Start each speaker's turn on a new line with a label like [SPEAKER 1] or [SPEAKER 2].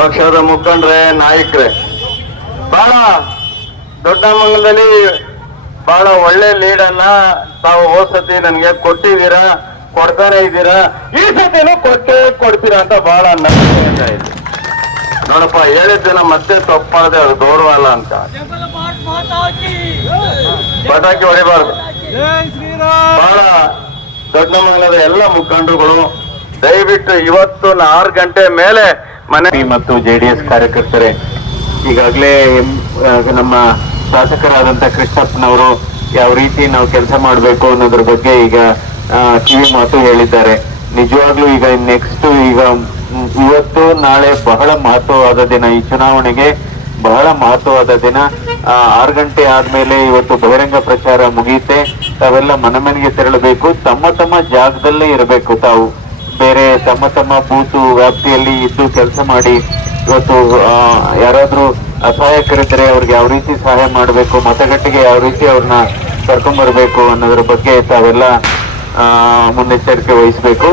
[SPEAKER 1] ಪಕ್ಷದ ಮುಖಂಡ್ರೆ, ನಾಯಕರೇ. ಬಹಳ ದೊಡ್ಡ ಮಂಗಲದಲ್ಲಿ ಬಹಳ ಒಳ್ಳೆ ಲೀಡ್ ಅನ್ನ ತಾವು ಹೋದ್ ನನ್ಗೆ ಕೊಟ್ಟಿದ್ದೀರಾ, ಕೊಡ್ತಾನೆ ಇದ್ದೀರಾ? ಈ ಸತಿನೂ ಕೊಟ್ಟೇ ಕೊಡ್ತೀರಾ ಅಂತ ಬಹಳ ನಂಬಿಕೆ ಇದೆ ನೋಡಪ್ಪ ದಿನ ಮತ್ತೆ ತಪ್ಪು ಅದು ಗೌರವ ಅಲ್ಲ ಅಂತ. ಪಟಾಕಿ ಹೊಡಿಬಾರ್ದು. ಬಹಳ ದೊಡ್ಡ ಮಂಗಲದ ಎಲ್ಲ ಮುಖಂಡರುಗಳು, ದಯವಿಟ್ಟು ಇವತ್ತು ಆರು ಗಂಟೆ ಮೇಲೆ ಮನೆ ಮತ್ತು ಜೆಡಿಎಸ್ ಕಾರ್ಯಕರ್ತರೇ, ಈಗಾಗಲೇ ನಮ್ಮ ಶಾಸಕರಾದಂತ ಕೃಷ್ಣಪ್ಪನವರು ಯಾವ ರೀತಿ ನಾವು ಕೆಲಸ ಮಾಡಬೇಕು ಅನ್ನೋದ್ರ ಬಗ್ಗೆ ಈಗ ಕಿವಿ ಮಾತು ಹೇಳಿದ್ದಾರೆ. ನಿಜವಾಗ್ಲೂ ಈಗ ನೆಕ್ಸ್ಟ್ ಈಗ ಇವತ್ತು ನಾಳೆ ಬಹಳ ಮಹತ್ವವಾದ ದಿನ. ಈ ಚುನಾವಣೆಗೆ ಬಹಳ ಮಹತ್ವವಾದ ದಿನ. ಆರು ಗಂಟೆ ಆದ್ಮೇಲೆ ಇವತ್ತು ಬಹಿರಂಗ ಪ್ರಚಾರ ಮುಗಿಯುತ್ತೆ. ತಾವೆಲ್ಲ ಮನೆ ಮನೆಗೆ ತೆರಳಬೇಕು. ತಮ್ಮ ತಮ್ಮ ಜಾಗದಲ್ಲೇ ಇರಬೇಕು ತಾವು. ಬೇರೆ ತಮ್ಮ ತಮ್ಮ ಬೂತು ವ್ಯಾಪ್ತಿಯಲ್ಲಿ ಇದ್ದು ಕೆಲಸ ಮಾಡಿ, ಇವತ್ತು ಯಾರಾದ್ರೂ ಅಸಹಾಯಕರಿದ್ರೆ ಅವ್ರಿಗೆ ಯಾವ ರೀತಿ ಸಹಾಯ ಮಾಡಬೇಕು, ಮತಗಟ್ಟೆಗೆ ಯಾವ ರೀತಿ ಅವ್ರನ್ನ ಕರ್ಕೊಂಡ್ಬರ್ಬೇಕು ಅನ್ನೋದ್ರ ಬಗ್ಗೆ ತಾವೆಲ್ಲ ಮುನ್ನೆಚ್ಚರಿಕೆ ವಹಿಸಬೇಕು.